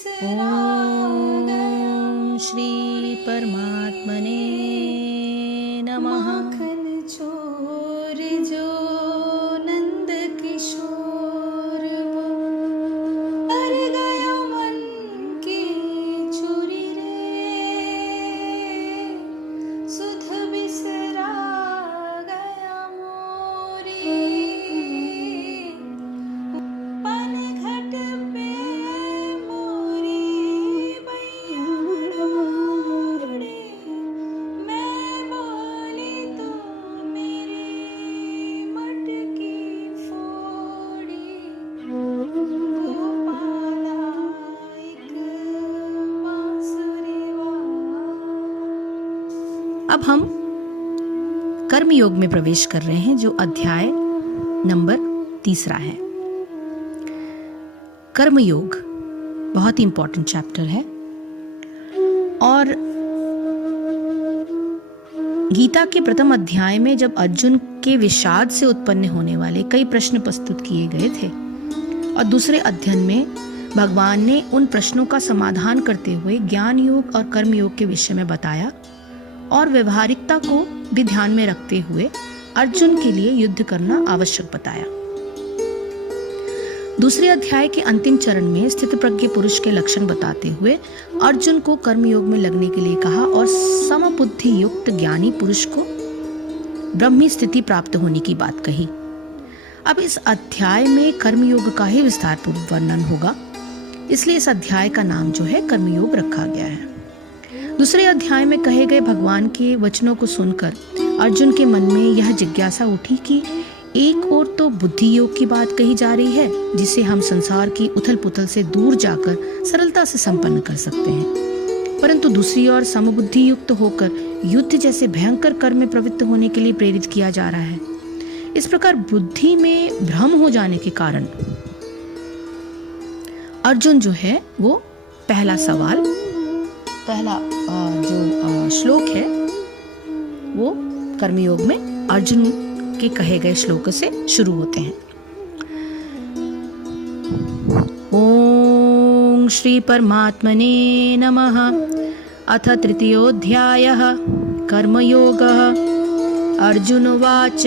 ओम श्री परमात्मने नमः। माखन चोर जो नंद किशोर वो कर गया मन की चोरी रे, सुध बिसरा गया मोरी, पन घट पे मोरी बैया ढूंढे, मैं बोली तो मेरी मटकी फोड़ी, गोपाला एक बांसुरी वाला। अब हम कर्म योग में प्रवेश कर रहे हैं, जो अध्याय नंबर 3 है। कर्म योग बहुत ही इंपॉर्टेंट चैप्टर है और गीता के प्रथम अध्याय में जब अर्जुन के विषाद से उत्पन्न होने वाले कई प्रश्न प्रस्तुत किए गए थे और दूसरे अध्ययन में भगवान ने उन प्रश्नों का समाधान करते हुए ज्ञान योग और कर्म योग के विषय में बताया और व्यवहारिकता को भी ध्यान में रखते हुए अर्जुन के लिए युद्ध करना आवश्यक बताया। दूसरे अध्याय के अंतिम चरण में स्थितप्रज्ञ पुरुष के लक्षण बताते हुए अर्जुन को कर्मयोग में लगने के लिए कहा और समबुद्धि युक्त ज्ञानी पुरुष को ब्रह्मी स्थिति प्राप्त होने की बात कही। अब इस अध्याय में कर्मयोग का ही विस्तार पूर्वक वर्णन होगा, इसलिए इस अध्याय का नाम जो है कर्मयोग रखा गया है। दूसरे अध्याय में कहे गए भगवान के वचनों को सुनकर अर्जुन के मन में यह जिज्ञासा उठी कि एक ओर तो बुद्धि योग की बात कही जा रही है, जिसे हम संसार की उथल पुथल से दूर जाकर सरलता से संपन्न कर सकते हैं, परंतु दूसरी ओर समबुद्धि युक्त होकर युद्ध जैसे भयंकर कर्म में प्रवृत्त होने के लिए प्रेरित किया जा रहा है। इस प्रकार बुद्धि में भ्रम हो जाने के कारण अर्जुन जो है वो पहला जो श्लोक है वो कर्मयोग में अर्जुन के कहे गए श्लोक से शुरू होते हैं। ओम श्री परमात्मने नमः। अथ तृतीयोऽध्यायः कर्मयोगः। अर्जुन उवाच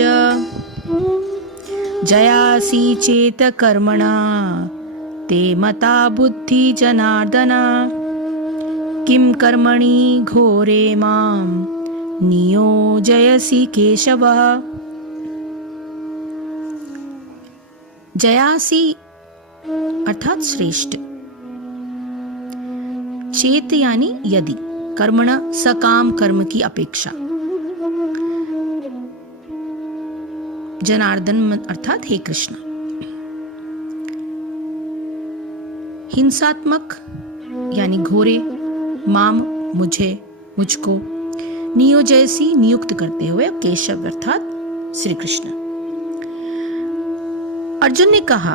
जयासि चेत कर्मणा ते मता बुद्धि जनार्दन, किं कर्मणि घोरे मां नियोजयसि केशव। जयासि अर्थात श्रेष्ठ, चेत यानी यदि, कर्मणा सकाम कर्म की अपेक्षा, जनार्दन अर्थात हे कृष्ण, हिंसात्मक यानी घोरे, माम मुझको, नियोजयसी नियुक्त करते हुए, केशव अर्थात श्री कृष्ण। अर्जुन ने कहा,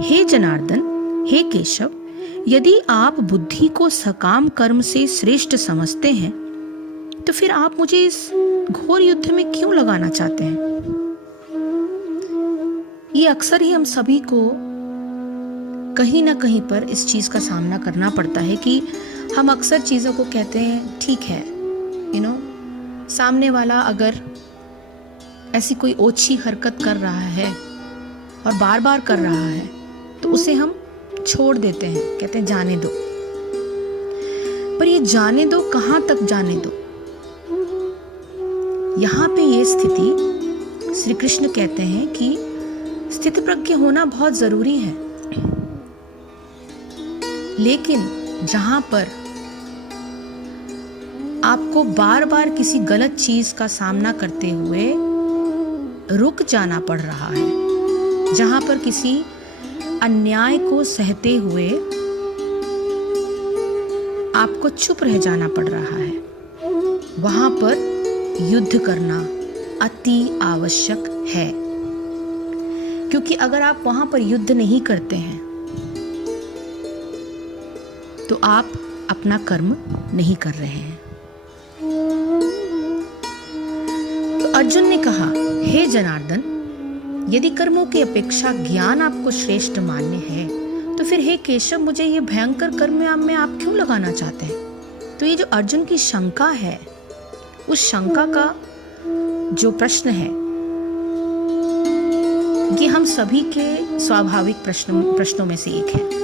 हे जनार्दन, हे केशव, यदि आप बुद्धि को सकाम कर्म से श्रेष्ठ समझते हैं तो फिर आप मुझे इस घोर युद्ध में क्यों लगाना चाहते हैं? ये अक्सर ही हम सभी को कहीं ना कहीं पर इस चीज का सामना करना पड़ता है कि हम अक्सर चीजों को कहते हैं ठीक है, सामने वाला अगर ऐसी कोई ओछी हरकत कर रहा है और बार बार कर रहा है तो उसे हम छोड़ देते हैं, कहते हैं जाने दो। पर ये जाने दो कहां तक जाने दो? यहां पे ये स्थिति श्री कृष्ण कहते हैं कि स्थितप्रज्ञ होना बहुत जरूरी है, लेकिन जहां पर आपको बार बार किसी गलत चीज का सामना करते हुए रुक जाना पड़ रहा है, जहां पर किसी अन्याय को सहते हुए आपको चुप रह जाना पड़ रहा है, वहां पर युद्ध करना अति आवश्यक है। क्योंकि अगर आप वहां पर युद्ध नहीं करते हैं तो आप अपना कर्म नहीं कर रहे हैं। तो अर्जुन ने कहा, हे जनार्दन, यदि कर्मों की अपेक्षा ज्ञान आपको श्रेष्ठ मान्य है तो फिर हे केशव, मुझे ये भयंकर कर्म में आप क्यों लगाना चाहते हैं? तो ये जो अर्जुन की शंका है, उस शंका का जो प्रश्न है, ये हम सभी के स्वाभाविक प्रश्नों में से एक है।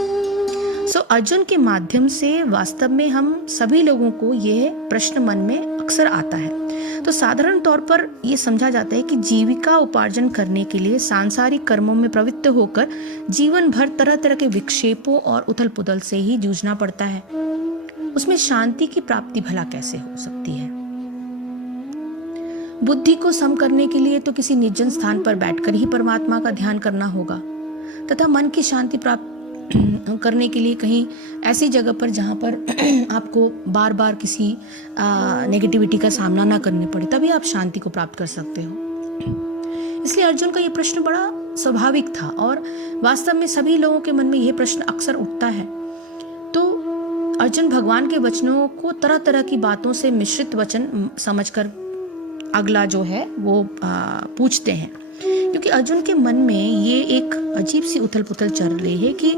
अर्जुन के माध्यम से वास्तव में हम सभी लोगों को यह प्रश्न मन में अक्सर आता है। तो साधारण तौर पर यह समझा जाता है कि जीविका उपार्जन करने के लिए सांसारिक कर्मों में प्रवृत्त होकर जीवन भर तरह तरह के विक्षेपों और उथल पुथल से ही जूझना पड़ता है। उसमें शांति की प्राप्ति भला कैसे हो सकती है? बुद्धि को सम करने के लिए तो किसी निर्जन स्थान पर बैठकर ही परमात्मा का ध्यान करना होगा, तथा मन की शांति प्राप्त करने के लिए कहीं ऐसी जगह पर जहाँ पर आपको बार बार किसी नेगेटिविटी का सामना ना करने पड़े, तभी आप शांति को प्राप्त कर सकते हो। इसलिए अर्जुन का ये प्रश्न बड़ा स्वाभाविक था और वास्तव में सभी लोगों के मन में यह प्रश्न अक्सर उठता है। तो अर्जुन भगवान के वचनों को तरह तरह की बातों से मिश्रित वचन समझकर अगला जो है वो पूछते हैं, क्योंकि अर्जुन के मन में ये एक अजीब सी उथल पुथल चल रही है कि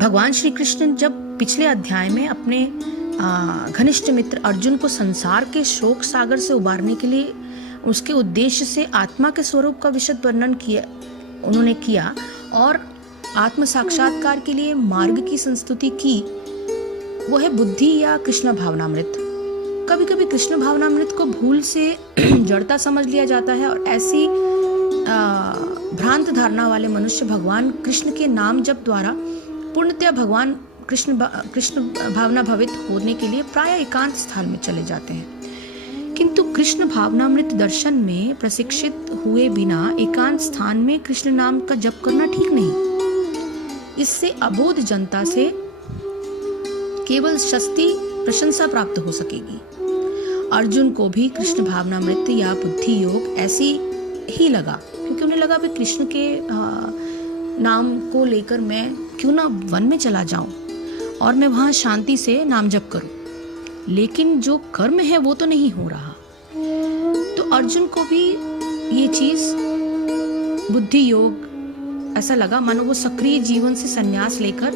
भगवान श्री कृष्ण जब पिछले अध्याय में अपने घनिष्ठ मित्र अर्जुन को संसार के शोक सागर से उबारने के लिए उसके उद्देश्य से आत्मा के स्वरूप का विशद वर्णन उन्होंने किया और आत्म साक्षात्कार के लिए मार्ग की संस्तुति की, वो है बुद्धि या कृष्ण भावनामृत। कभी कभी कृष्ण भावनामृत को भूल से जड़ता समझ लिया जाता है और ऐसी भ्रांत धारणा वाले मनुष्य भगवान कृष्ण के नाम जप द्वारा पूर्णतया भगवान कृष्ण भावना भवित होने के लिए प्राय एकांत स्थान में चले जाते हैं। किंतु कृष्ण भावनामृत दर्शन में प्रशिक्षित हुए बिना एकांत स्थान में कृष्ण नाम का जप करना ठीक नहीं। इससे अबोध जनता से केवल शस्ती प्रशंसा प्राप्त हो सकेगी। अर्जुन को भी कृष्ण भावनामृत या बुद्धि योग ऐसी ही लगा, क्योंकि उन्हें लगा भाई कृष्ण के नाम को लेकर मैं क्यों ना वन में चला जाऊं और मैं वहां शांति से नाम जप करूं, लेकिन जो कर्म है वो तो नहीं हो रहा। तो अर्जुन को भी ये चीज बुद्धि योग ऐसा लगा मानो वो सक्रिय जीवन से संन्यास लेकर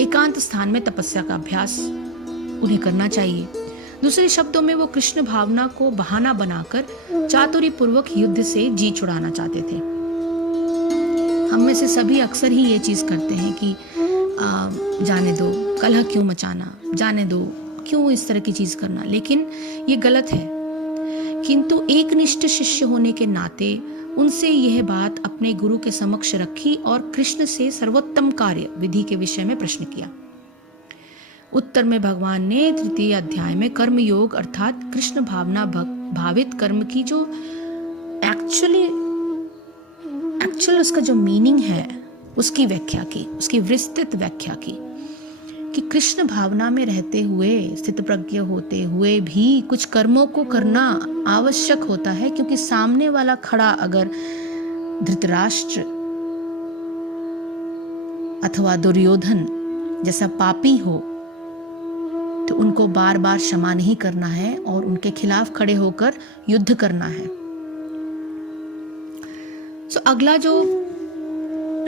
एकांत स्थान में तपस्या का अभ्यास उन्हें करना चाहिए। दूसरे शब्दों में वो कृष्ण भावना को बहाना बनाकर चातुरी पूर्वक युद्ध से जी छुड़ाना चाहते थे। हम में से सभी अक्सर ही ये चीज करते हैं कि जाने दो, कलह क्यों मचाना, जाने दो, क्यों इस तरह की चीज करना, लेकिन ये गलत है। किंतु एक निष्ठ शिष्य होने के नाते उनसे यह बात अपने गुरु के समक्ष रखी और कृष्ण से सर्वोत्तम कार्य विधि के विषय में प्रश्न किया। उत्तर में भगवान ने तृतीय अध्याय में कर्म योग अर्थात कृष्ण भावना भावित कर्म की जो एक्चुअल उसका जो मीनिंग है उसकी व्याख्या की, उसकी विस्तृत व्याख्या की कि कृष्ण भावना में रहते हुए, स्थित प्रज्ञ होते हुए भी कुछ कर्मों को करना आवश्यक होता है, क्योंकि सामने वाला खड़ा अगर धृतराष्ट्र अथवा दुर्योधन जैसा पापी हो तो उनको बार बार क्षमा नहीं करना है और उनके खिलाफ खड़े होकर युद्ध करना है। अगला जो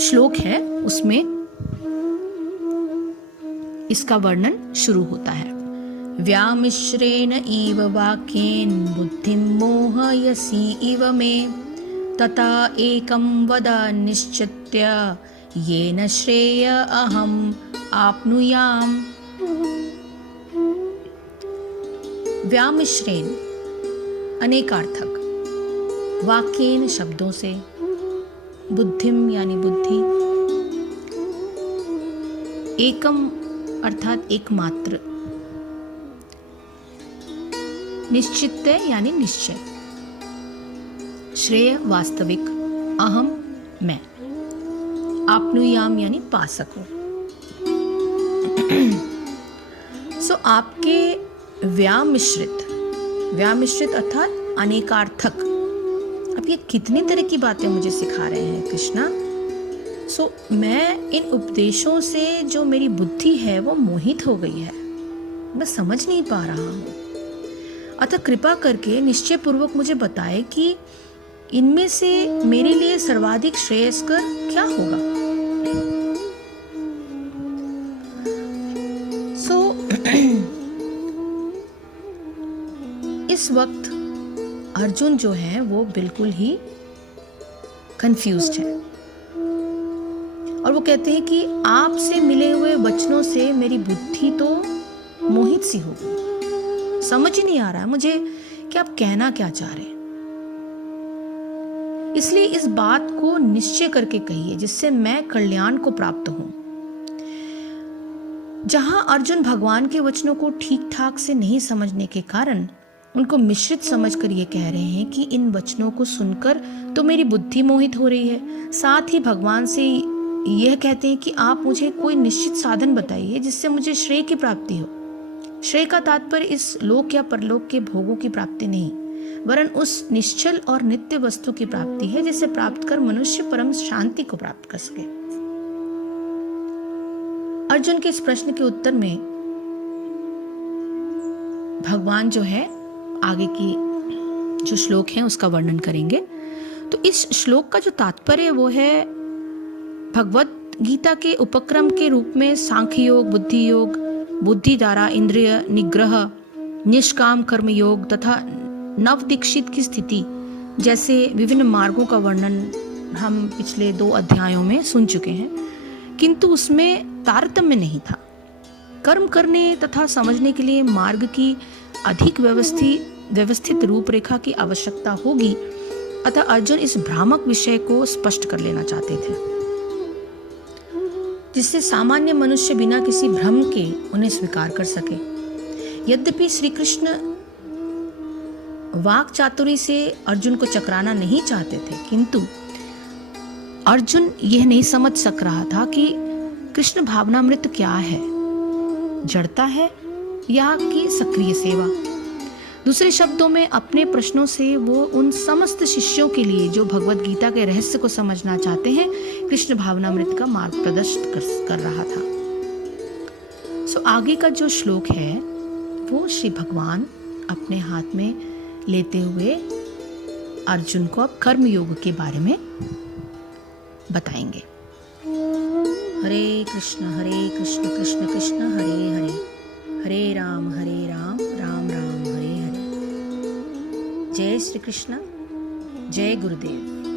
श्लोक है उसमें इसका वर्णन शुरू होता है। व्यामिश्रेण इव वाक्येन बुद्धिं मोहयसि इव मे तथा एकं वद निश्चित्य येन श्रेय अहम् आप्नुयाम्। व्यामिश्रेण अनेकार्थक, वाक्येन शब्दों से, बुद्धिम यानी बुद्धि, एकम अर्थात एकमात्र, निश्चित्य यानी निश्चय, श्रेय वास्तविक, अहम मैं, आप्नुयाम यानी पा सकूं। आपके व्यामिश्रित अर्थात अनेकार्थक, अब ये कितनी तरह की बातें मुझे सिखा रहे हैं कृष्णा। मैं इन उपदेशों से जो मेरी बुद्धि है वो मोहित हो गई है, मैं समझ नहीं पा रहा हूँ। अतः कृपा करके निश्चय पूर्वक मुझे बताए कि इनमें से मेरे लिए सर्वाधिक श्रेयस्कर क्या होगा? इस वक्त अर्जुन जो है वो बिल्कुल ही कंफ्यूज्ड है और वो कहते हैं कि आपसे मिले हुए वचनों से मेरी बुद्धि तो मोहित सी हो गई। समझ ही नहीं आ रहा है मुझे कि आप कहना क्या चाह रहे हैं। इसलिए इस बात को निश्चय करके कहिए जिससे मैं कल्याण को प्राप्त हूं। जहां अर्जुन भगवान के वचनों को ठीक ठाक से नहीं समझने के कारण उनको मिश्रित समझकर ये कह रहे हैं कि इन वचनों को सुनकर तो मेरी बुद्धि मोहित हो रही है, साथ ही भगवान से यह कहते हैं कि आप मुझे कोई निश्चित साधन बताइए जिससे मुझे श्रेय की प्राप्ति हो। श्रेय का तात्पर्य इस लोक या परलोक के भोगों की प्राप्ति नहीं, वरन उस निश्चल और नित्य वस्तु की प्राप्ति है जिसे प्राप्त कर मनुष्य परम शांति को प्राप्त कर सके। अर्जुन के इस प्रश्न के उत्तर में भगवान जो है आगे की जो श्लोक है उसका वर्णन करेंगे। तो इस श्लोक का जो तात्पर्य है वो है भगवत गीता के उपक्रम के रूप में सांख्य योग, बुद्धि योग, बुद्धि द्वारा इंद्रिय निग्रह, निष्काम कर्म योग तथा नव दीक्षित की स्थिति जैसे विभिन्न मार्गों का वर्णन हम पिछले 2 अध्यायों में सुन चुके हैं, किंतु उसमें तारतम्य नहीं था। कर्म करने तथा समझने के लिए मार्ग की अधिक व्यवस्थित रूपरेखा की आवश्यकता होगी, अतः अर्जुन इस भ्रामक विषय को स्पष्ट कर लेना चाहते थे जिससे सामान्य मनुष्य बिना किसी भ्रम के उन्हें स्वीकार कर सके। यद्यपि श्री कृष्ण वाक चातुरी से अर्जुन को चकराना नहीं चाहते थे, किंतु अर्जुन यह नहीं समझ सक रहा था कि कृष्ण भावनामृत क्या है, जड़ता है या कि सक्रिय सेवा। दूसरे शब्दों में अपने प्रश्नों से वो उन समस्त शिष्यों के लिए जो भगवत गीता के रहस्य को समझना चाहते हैं कृष्ण भावनामृत का मार्ग प्रदर्शित कर रहा था। आगे का जो श्लोक है वो श्री भगवान अपने हाथ में लेते हुए अर्जुन को अब कर्म योग के बारे में बताएंगे। हरे कृष्ण कृष्ण कृष्ण हरे हरे, हरे राम राम राम हरे हरे। जय श्री कृष्ण, जय गुरुदेव।